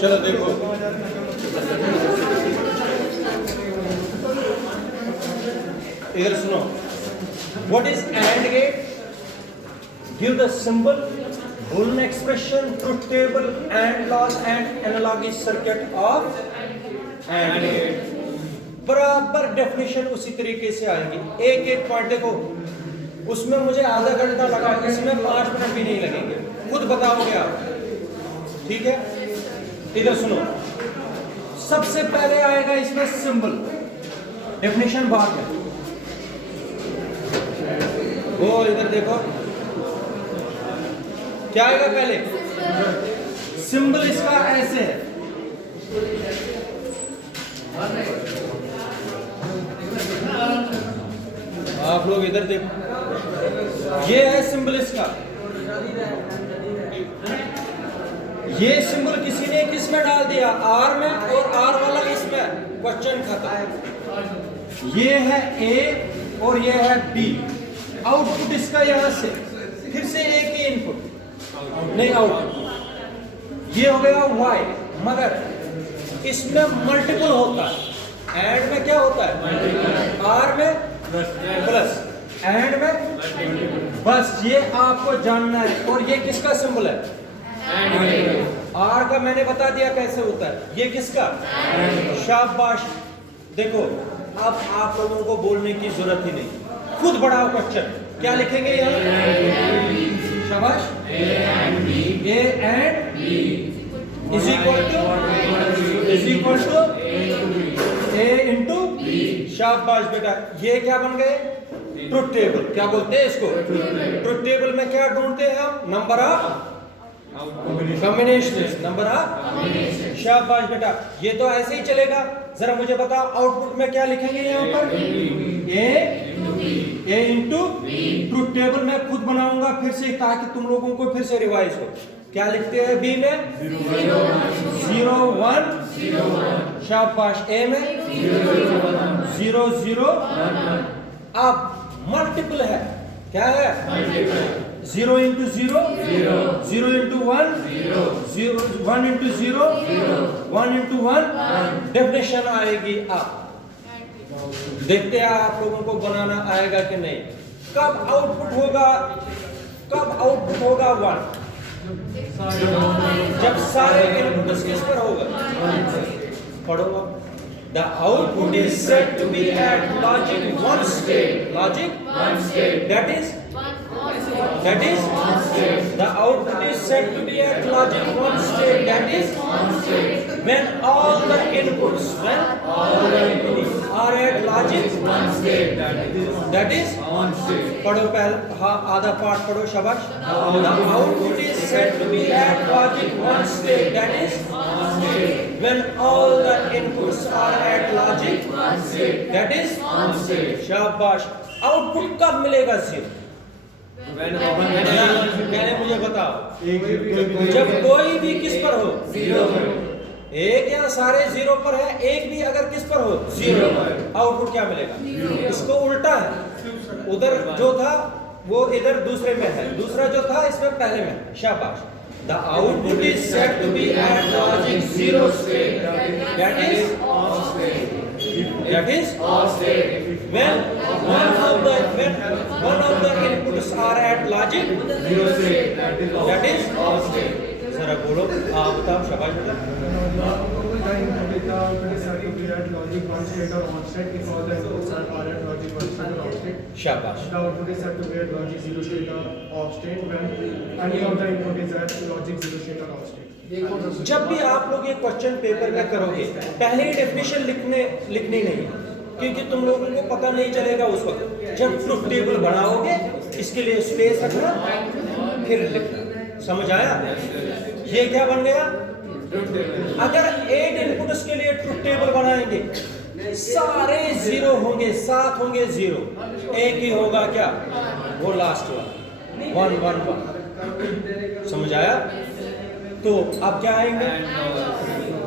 चलो देखो, इधर सुनो। What is AND gate? Give the symbol, Boolean expression, truth table, and laws and analogy circuit of AND gate. बराबर definition उसी तरीके से आएगी। एक एक पॉइंट देखो, उसमें मुझे आधा घंटा लगा, इसमें 5 मिनट भी नहीं लगेंगे, खुद बताओगे आप। ठीक है, इधर सुनो। सबसे पहले आएगा इसमें सिंबल, डेफिनेशन बाद में। वो इधर देखो क्या आएगा पहले, सिंबल इसका ऐसे है। आप लोग इधर देखो, ये है सिंबल इसका। ये सिंबल किसी ने किस में डाल दिया, आर में, और आर वाला इसमें, क्वेश्चन खत्म। ये है ए और ये है बी। आउटपुट इसका यहां से, फिर से एक ही इनपुट नहीं आउटपुट। ये हो गया वाई, मगर इसमें मल्टीपल होता है। एंड में क्या होता है, आर में प्लस, एंड में बस। ये आपको जानना है। और ये किसका सिंबल है, आर का मैंने बता दिया कैसे होता है। ये किसका, शाबाश। देखो अब आप लोगों को बोलने की जरूरत ही नहीं, खुद बढ़ाओ क्वेश्चन। क्या लिखेंगे यहाँ, शाबाश। A AND B is equal to A into B. शाबाश बेटा, ये क्या बन गए, ट्रुथ टेबल। क्या बोलते हैं इसको, ट्रुथ टेबल में क्या ढूंढते हैं हम, number of combination, number of. शाबाश बेटा, ये तो ऐसे ही चलेगा। जरा मुझे बताओ आउटपुट में क्या लिखेंगे यहाँ पर, ए इंटू ट्रुथ टेबल में खुद बनाऊंगा फिर से, ताकि तुम लोगों को फिर से रिवाइज हो। क्या लिखते हैं बी में, 0 1 शाबाश। ए में 0 0 अब मल्टीपल है, क्या है, 0 into 0 0 into 1 0 1 into 0 1 into 1। Definition आएगी। आप देखते हैं आप लोगों को बनाना आएगा कि नहीं। कब आउटपुट होगा, कब आउटपुट होगा 1, जब सारे इनपुट्स किस पर होगा, पढ़ो। The output is said to be at logic 1 state. Logic 1 state. That is the output is said to be at logic 1 state. That is when all the inputs are at logic 1 state. That is पढ़ो पहले, हाँ आधा part पढ़ो, शाबाश। The output is said to be at logic 1 state. That is when all the inputs are at logic 1 state. That is शाबाश। Output कब मिलेगा सिर्फ, पहले मुझे बताओ, जब कोई भी किस पर हो, एक या सारे 0 पर है, एक भी अगर किस पर हो, 0, आउटपुट क्या मिलेगा। इसको उल्टा है, उधर जो था वो इधर दूसरे में है, दूसरा जो था इसमें पहले में। शाबाश। The output is said to be at logic 0 state. That is when one of the inputs are at logic 0 state. That is जरा बोलो, आप बताओ, शाबाश बेटा। शाबाश। The output is said to be at logic 0 state or off state when any of the input is at logic 0 state or off state. जब भी आप लोग ये क्वेश्चन पेपर में करोगे, पहले ही डेफिनेशन लिखनी नहीं है, क्योंकि तुम लोगों को पता नहीं चलेगा उस वक्त। जब ट्रुथ टेबल बनाओगे, इसके लिए स्पेस रखना, फिर लिखना। समझ आया? ये क्या बन गया, अगर 8 इनपुट्स के लिए ट्रुथ टेबल बनाएंगे, सारे 0 होंगे, 7 होंगे 0, एक ही होगा क्या, वो लास्ट वाला 1 1 1। समझ आया? तो अब क्या आएंगे,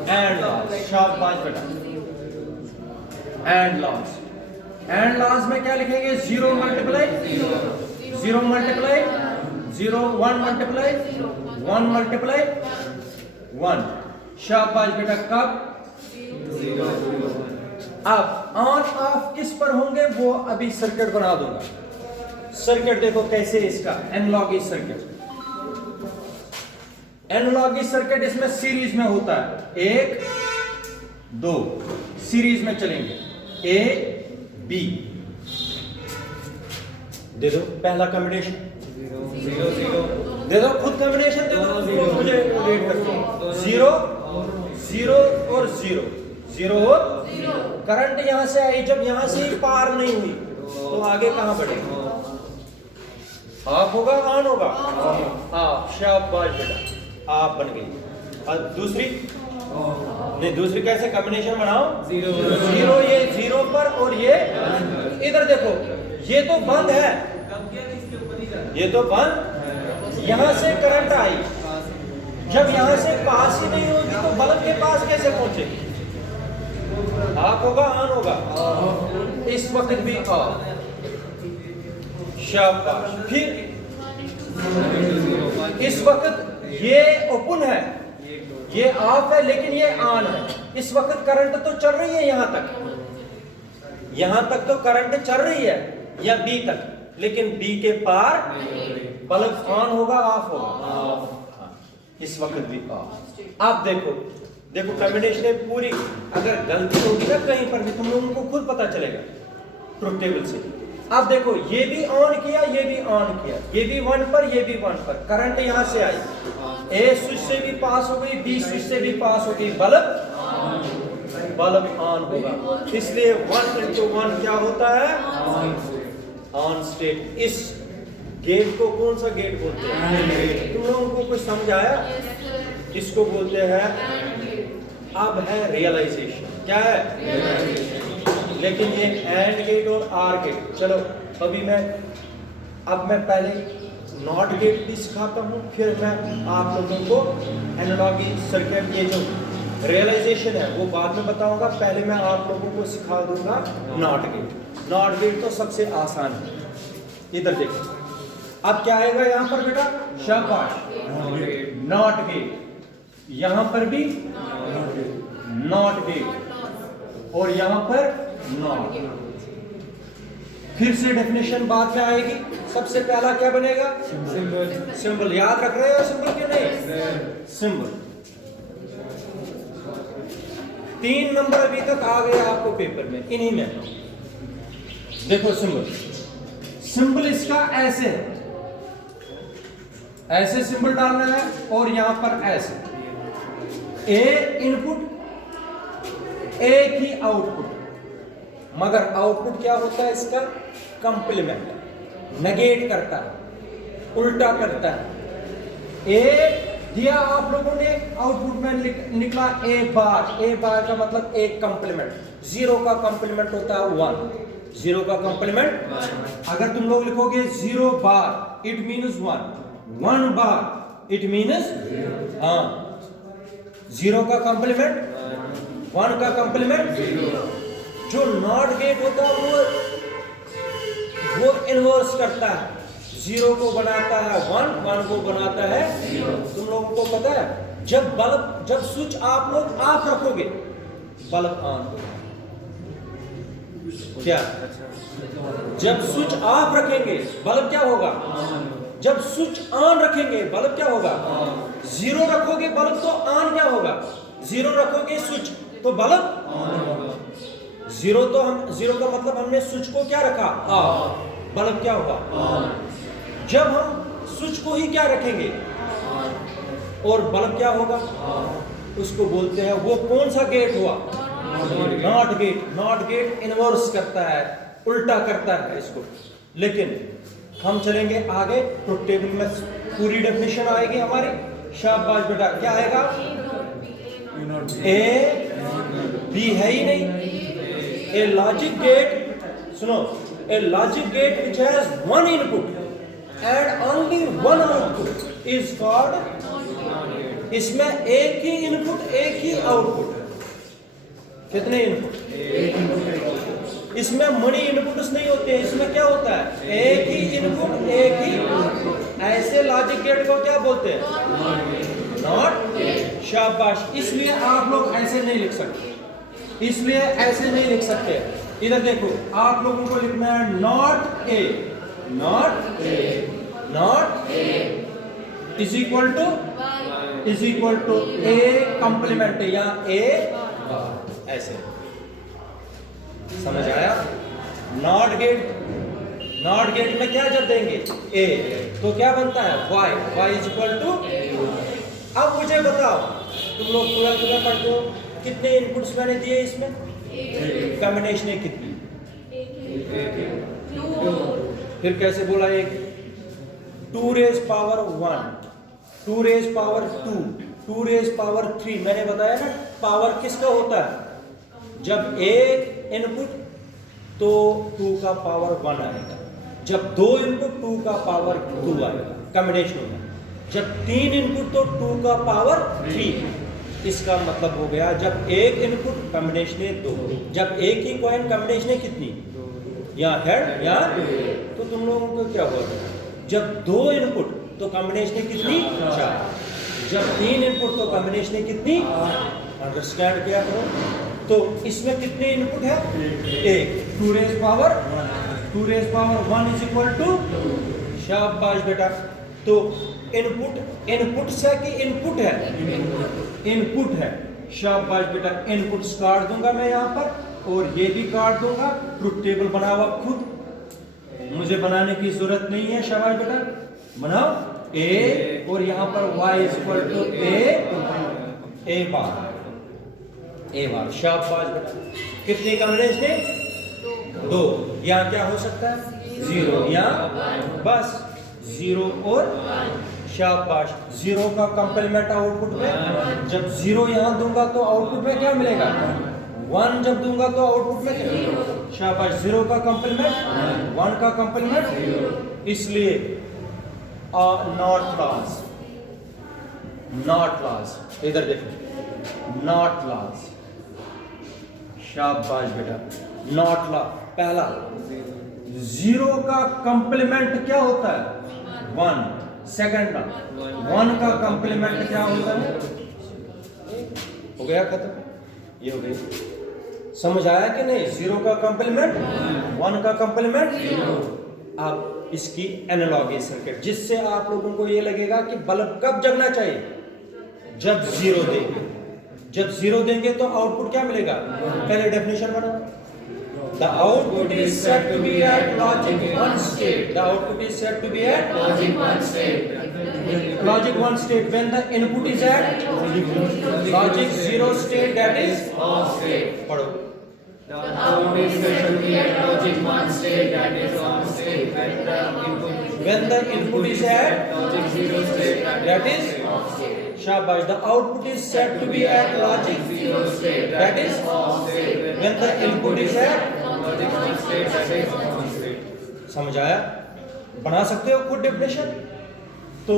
एंड लॉस। शाबाश बेटा, एंड लॉस। एंड लॉस में क्या लिखेंगे, 0 मल्टीप्लाई 0 मल्टीप्लाई 0 1 मल्टीप्लाई 1 मल्टीप्लाई 1। शाबाश बेटा। कब? अब ऑन ऑफ किस पर होंगे वो अभी सर्किट बना दूंगा। सर्किट देखो कैसे इसका एनालॉगी सर्किट। एनालॉगी सर्किट इसमें सीरीज में होता है, 1 2 सीरीज में चलेंगे, ए बी। दे दो पहला कॉम्बिनेशन, 0 0 दे दो खुद कॉम्बिनेशन दे दो मुझे रेट कर। 0 0 और 0 0 और करंट यहां से आई, जब यहां से ही पार नहीं हुई तो आगे कहां बढ़ेगा? ऑफ होगा ऑन होगा? ऑफ। शाबाश बेटा, आप बन गई। और दूसरी नहीं, दूसरी कैसे कॉम्बिनेशन बनाओ? 0 ये 0 पर और ये इधर देखो, ये तो बंद है, ये तो बंद। यहां से करंट आई, जब यहां से पास ही नहीं होगी तो बल्ब के पास कैसे पहुंचेगी? ऑफ होगा ऑन होगा? इस वक्त भी ऑफ। शाबाश। फिर इस वक्त ये ओपन है, ये ऑफ है, लेकिन ये ऑन है। इस वक्त करंट तो चल रही है यहां तक तो करंट चल रही है, या बी तक, लेकिन बी के पार बल्ब ऑन होगा ऑफ होगा? इस वक्त भी ऑफ। आप देखो कॉम्बिनेशन पूरी, अगर गलती होगी ना कहीं पर भी तुम लोगों को खुद पता चलेगा ट्रुथ टेबल से। अब देखो ये भी ऑन किया, ये भी ऑन किया, ये भी 1 पर, ये भी 1 पर, करंट यहां से आई, ए स्विच से भी पास हो गई, बी स्विच से भी पास हो गई, बल्ब ऑन होगा। इसलिए 1 into 1 क्या होता है? On state. इस गेट को कौन सा गेट बोलते हैं? तुम लोगों को कुछ समझ आया? इसको बोलते हैं, अब है रियलाइजेशन। क्या है? लेकिन ये एंड गेट और आर गेट, चलो अभी अब मैं पहले नॉट गेट भी सिखाता हूँ, फिर मैं आप लोगों को एनालॉगी सर्किट, ये जो रियलाइजेशन है वो बाद में बताऊंगा। पहले मैं आप लोगों को सिखा दूंगा नॉट गेट। नॉट गेट तो सबसे आसान है। इधर देखो, अब क्या आएगा यहाँ पर बेटा? शाबाश, नॉट गेट। यहां पर भी नॉट गेट और यहां पर नॉट। फिर से डेफिनेशन बाद में आएगी। सबसे पहला क्या बनेगा? सिंबल। याद रख रहे हो सिंबल क्यों नहीं? सिंबल। 3 नंबर अभी तक आ गया आपको पेपर में, इन्हीं में। देखो सिंबल इसका ऐसे है, ऐसे सिंबल डालना है और यहां पर ऐसे। ए इनपुट, एक ही आउटपुट, मगर आउटपुट क्या होता है इसका? कंप्लीमेंट, नेगेट करता है, उल्टा करता है। ए दिया आप लोगों ने, आउटपुट में निकला ए बार। ए बार का मतलब एक कंप्लीमेंट। 0 का कंप्लीमेंट होता है 1। 0 का कंप्लीमेंट, अगर तुम लोग लिखोगे 0 बार इट मीन्स 1, 1 बार इट मीन्स, हाँ, 0 का कंप्लीमेंट 1 का कंप्लीमेंट 0। जो नॉट गेट होता है वो इन्वर्स करता है, 0 को बनाता है 1, 1 को बनाता है 0। तुम लोगों को पता है जब स्विच आप लोग ऑफ रखोगे बल्ब ऑन होगा। क्या? जब स्विच ऑफ रखेंगे बल्ब क्या होगा? जब स्विच ऑन रखेंगे बल्ब क्या होगा? 0 रखोगे बल्ब तो ऑन क्या होगा? 0 रखोगे स्विच तो बल्ब ऑन। 0 का मतलब हमने स्विच को क्या रखा? ऑफ। बल्ब क्या होगा? ऑन। जब हम स्विच को ही क्या रखेंगे और बल्ब क्या होगा? उसको बोलते हैं, वो कौन सा गेट हुआ? Not gate. NOT gate inverse करता है, उल्टा करता है इसको। लेकिन हम चलेंगे आगे, तो टेबल में पूरी डेफिनेशन आएगी हमारी। शाबाश बेटा, क्या आएगा? ए बी है ही नहीं। ए लॉजिक गेट, सुनो, ए logic gate which has 1 input and only 1 output is called, इसमें एक ही इनपुट एक ही आउटपुट। कितने इनपुट? इसमें मनी इनपुट्स नहीं होते हैं, इसमें क्या होता है? एक ही इनपुट एक ही ऐसे लॉजिक गेट को क्या बोलते हैं? नॉट। शाबाश। इसलिए आप लोग ऐसे नहीं लिख सकते, इसलिए ऐसे नहीं लिख सकते। इधर देखो, आप लोगों को लिखना है not A, not A, not A is equal to A complement या ए, ऐसे। समझ आया? नॉट गेट, नॉट गेट में क्या जब देंगे? ए, तो क्या बनता है? Y, Y is equal to. अब मुझे बताओ, तुम लोग पूरा पढ़ते हो, कितने इनपुट्स मैंने दिए इसमें? कॉम्बिनेशन है कितनी? फिर कैसे बोला? एक 2 raise power 1, 2 raise power 2, 2 raise power 3। मैंने बताया ना, पावर किसका होता है? जब एक इनपुट तो 2 का पावर 1 आएगा, जब 2 इनपुट 2 का पावर 2 आएगा, कॉम्बिनेशन में। जब 3 इनपुट तो 2 का पावर 3। इसका मतलब हो गया, जब एक इनपुट कॉम्बिनेशन है 2, जब एक ही कॉइन कॉम्बिनेशन है कितनी? या हेड या, तो तुम लोगों को क्या हुआ? जब 2 इनपुट तो कॉम्बिनेशन है कितनी? 4। जब 3 इनपुट तो कॉम्बिनेशन है कितनी? अंडरस्टैंड किया करो। तो इसमें कितने इनपुट है? एक। 2 raise power 1 is equal to. शाबाश बेटा। तो इनपुट, इनपुट है कि इनपुट है? इनपुट है। शाबाश बेटा। इनपुट्स काट दूंगा मैं यहाँ पर, और ये भी काट दूंगा। ट्रुथ टेबल बनाओ आप खुद, मुझे बनाने की जरूरत नहीं है। शाबाश बेटा, बनाओ। ए और यहाँ पर y इज इक्वल टू ए बार, ए बार। शाबाश बेटा। कितनी कॉम्बिनेशन है? 2। यहाँ क्या हो सकता है? 0 या बस 0 और। शाबाश। 0 का कंप्लीमेंट आउटपुट में, जब 0 यहाँ दूंगा तो आउटपुट में क्या मिलेगा? 1 जब दूंगा तो आउटपुट में क्या? शाबाश। 0 का कंप्लीमेंट, 1 का कंप्लीमेंट। इसलिए नॉट क्लॉज, नॉट क्लॉज। इधर देखो, नॉट क्लॉज। शाबाश बेटा। नॉट क्लॉज पहला, 0 का कंप्लीमेंट क्या होता है? 1। सेकंड, 1 का कंप्लीमेंट क्या होता है? हो गया खत्म, ये हो गई। समझ आया कि नहीं? 0 का कंप्लीमेंट, 1 का कंप्लीमेंट। अब इसकी एनालॉगी सर्किट, जिससे आप लोगों को ये लगेगा कि बल्ब कब जगना चाहिए? जब 0 देंगे। जब 0 देंगे तो आउटपुट क्या मिलेगा? पहले डेफिनेशन बनाओ। The output is said to be at logic 1 state. The output is said to be at logic 1 state. Logic 1 state when the input is at logic 0 state, that is off state. पढ़ो। The output is said to be at logic 1 state, that is on state. When the input is at Logic 0 state, that is off state. शाबाश। The output is said to be at logic 0 state, that is off state. when the input is at। Logic 1 state, that is on state. समझ आया? बना सकते हो खुद definition. तो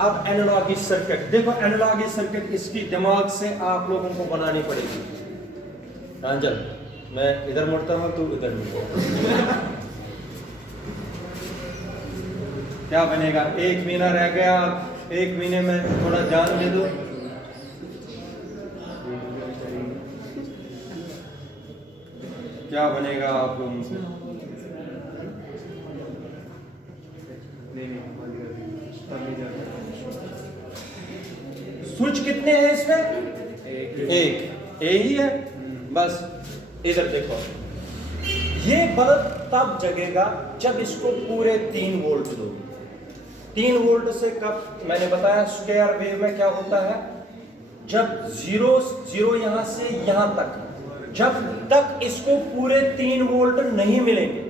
अब analogy circuit देखो, एनालॉगी सर्किट इसकी दिमाग से आप लोगों को बनानी पड़ेगी। रंजन, मैं इधर मुड़ता हूँ, तू इधर मुड़ता। क्या बनेगा? 1 महीना रह गया, 1 महीने में थोड़ा जान दे दो। क्या बनेगा आप लोगों से? स्विच कितने हैं इसमें? एक ही है बस। इधर देखो, ये बल्ब तब जगेगा जब इसको पूरे 3 वोल्ट दो। 3 वोल्ट से कब? मैंने बताया स्क्वायर वेव में क्या होता है, जब 0 यहां से यहां तक, जब तक इसको पूरे 3 वोल्ट नहीं मिलेंगे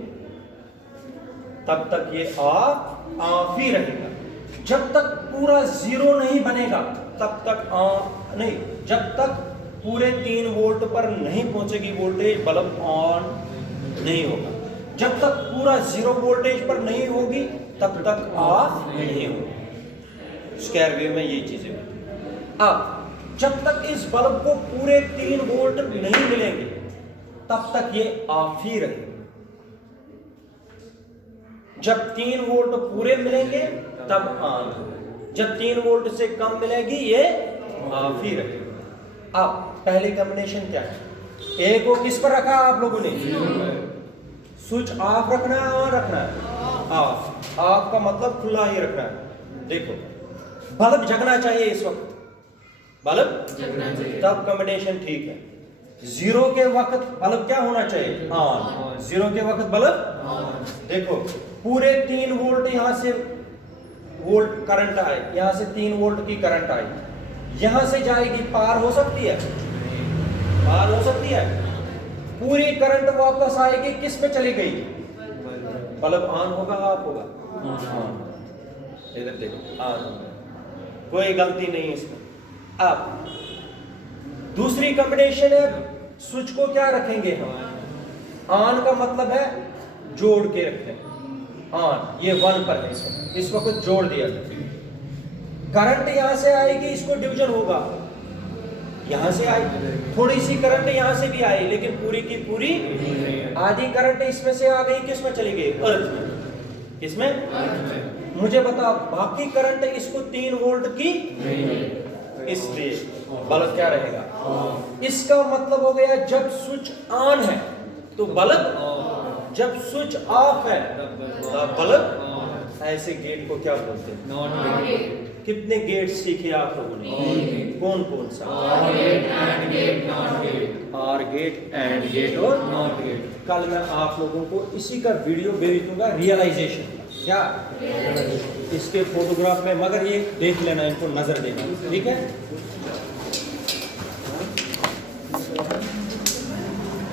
तब तक ये ऑफ ही रहेगा। जब तक पूरा 0 नहीं बनेगा तब तक नहीं, जब तक पूरे 3 वोल्ट पर नहीं पहुंचेगी वोल्टेज, बल्ब ऑन नहीं होगा। जब तक पूरा 0 वोल्टेज पर नहीं होगी तब तक ऑफ नहीं होगा। स्क्वायर वेव में ये चीजें। अब जब तक इस बल्ब को पूरे 3 वोल्ट नहीं मिलेंगे तब तक ये ऑफ ही रहेगा। जब 3 वोल्ट पूरे मिलेंगे तब ऑन। जब 3 वोल्ट से कम मिलेगी ये ऑफ ही रहेगा। अब पहली कॉम्बिनेशन क्या है? ए को किस पर रखा आप लोगों ने? स्विच ऑफ रखना है, ऑन रखना है? ऑफ। ऑफ का मतलब खुला ही रखना है। देखो बल्ब जगना चाहिए इस वक्त, बल्ब जगना चाहिए, तब कॉम्बिनेशन ठीक है। 0 के वक्त बल्ब क्या होना चाहिए? ऑन। 0 के वक्त बल्ब, देखो पूरे 3 वोल्ट यहां से वोल्ट करंट आए, यहां से 3 वोल्ट की करंट आई, यहां से जाएगी, पार हो सकती है? पार हो सकती है? पूरी करंट वापस आएगी, किस में चली गई? बल्ब ऑन होगा, ऑफ होगा? ऑन। इधर देखो ऑन, कोई गलती नहीं इसमें। अब दूसरी कॉम्बिनेशन है, स्विच को क्या रखेंगे हम? ऑन का मतलब है जोड़ के रखते हैं, ऑन। ये 1 पर है, इस वक्त जोड़ दिया। करंट यहां से आएगी, इसको डिवीजन होगा, यहां से आई, थोड़ी सी करंट यहां से भी आई, लेकिन पूरी की पूरी आधी करंट इसमें से आ गई, किस में चली गई? अर्थ में। किसमें? मुझे बता, बाकी करंट इसको 3 वोल्ट की, इसलिए बल्ब क्या रहेगा? इसका मतलब हो गया जब स्विच ऑन है तो बल्ब, जब स्विच ऑफ है तब बल्ब। ऐसे गेट को क्या बोलते हैं? Not gate. कितने गेट सीखे आप लोगों ने? कौन कौन सा? OR gate, AND gate, NOT gate. OR gate, AND gate और नॉट गेट। कल मैं आप लोगों को इसी का वीडियो भेज दूंगा, रियलाइजेशन क्या, इसके फोटोग्राफ में, मगर ये देख लेना, इनको नजर देना, ठीक है?